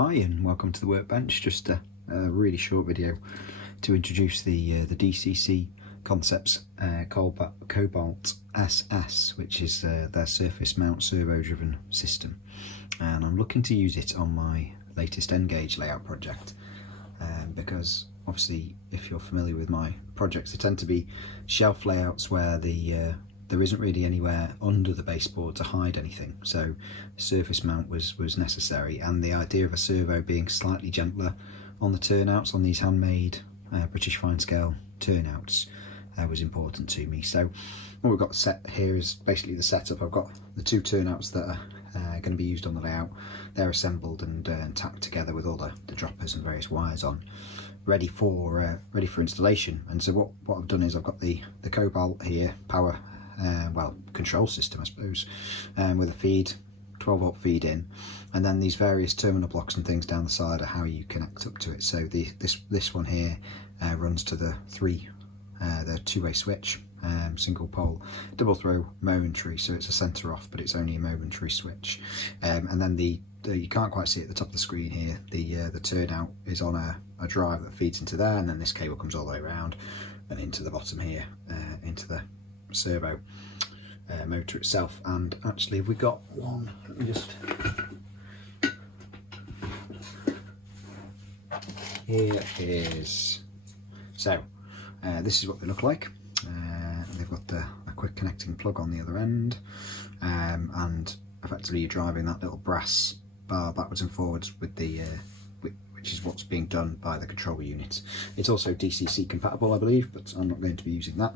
Hi and welcome to the workbench. Just a really short video to introduce the DCC Concepts Cobalt SS, which is their surface mount servo driven system, and I'm looking to use it on my latest N-gauge layout project because obviously if you're familiar with my projects, they tend to be shelf layouts where there isn't really anywhere under the baseboard to hide anything, so a surface mount was necessary, and the idea of a servo being slightly gentler on the turnouts, on these handmade British Finescale turnouts, was important to me. So what we've got set here is basically the setup. I've got the two turnouts that are going to be used on the layout. They're assembled and tacked together with all the droppers and various wires on, ready for installation. And so what I've done is I've got the Cobalt here, power control system I suppose, with a feed, 12-volt feed in, and then these various terminal blocks and things down the side are how you connect up to it. So this one here runs to the two-way switch, single pole, double throw, momentary, so it's a center off, but it's only a momentary switch. And then you can't quite see at the top of the screen here, the turnout is on a drive that feeds into there, and then this cable comes all the way around and into the bottom here, into the servo motor itself. And actually, have we got one? Let me just, here is, so this is what they look like. They've got a quick connecting plug on the other end, and effectively you're driving that little brass bar backwards and forwards with the which is what's being done by the control unit. It's also DCC compatible, I believe, but I'm not going to be using that.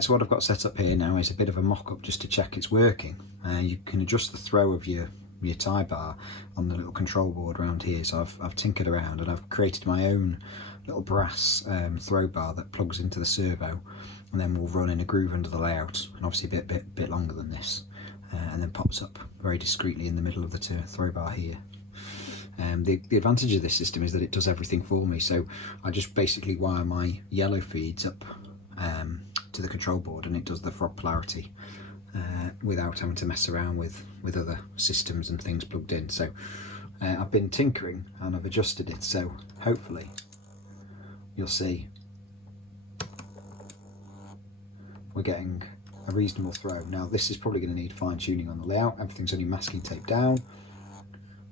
So what I've got set up here now is a bit of a mock-up just to check it's working. You can adjust the throw of your tie bar on the little control board around here. So I've tinkered around and I've created my own little brass throw bar that plugs into the servo, and then will run in a groove under the layout, and obviously a bit longer than this, and then pops up very discreetly in the middle of the throw bar here. The advantage of this system is that it does everything for me. So I just basically wire my yellow feeds up to the control board, and it does the frog polarity without having to mess around with other systems and things plugged in. So I've been tinkering and I've adjusted it, so hopefully you'll see we're getting a reasonable throw. Now this is probably going to need fine tuning on the layout. Everything's only masking tape down.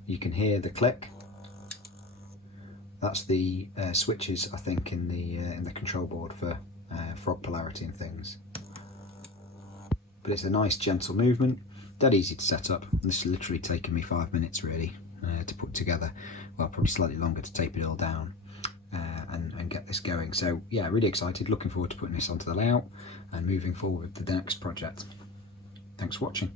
You can hear the click. That's the switches, I think, in the control board for frog polarity and things. But it's a nice gentle movement, dead easy to set up. This has literally taken me 5 minutes really to put together. Well, probably slightly longer to tape it all down and get this going. So yeah, really excited, looking forward to putting this onto the layout and moving forward with the next project. Thanks for watching.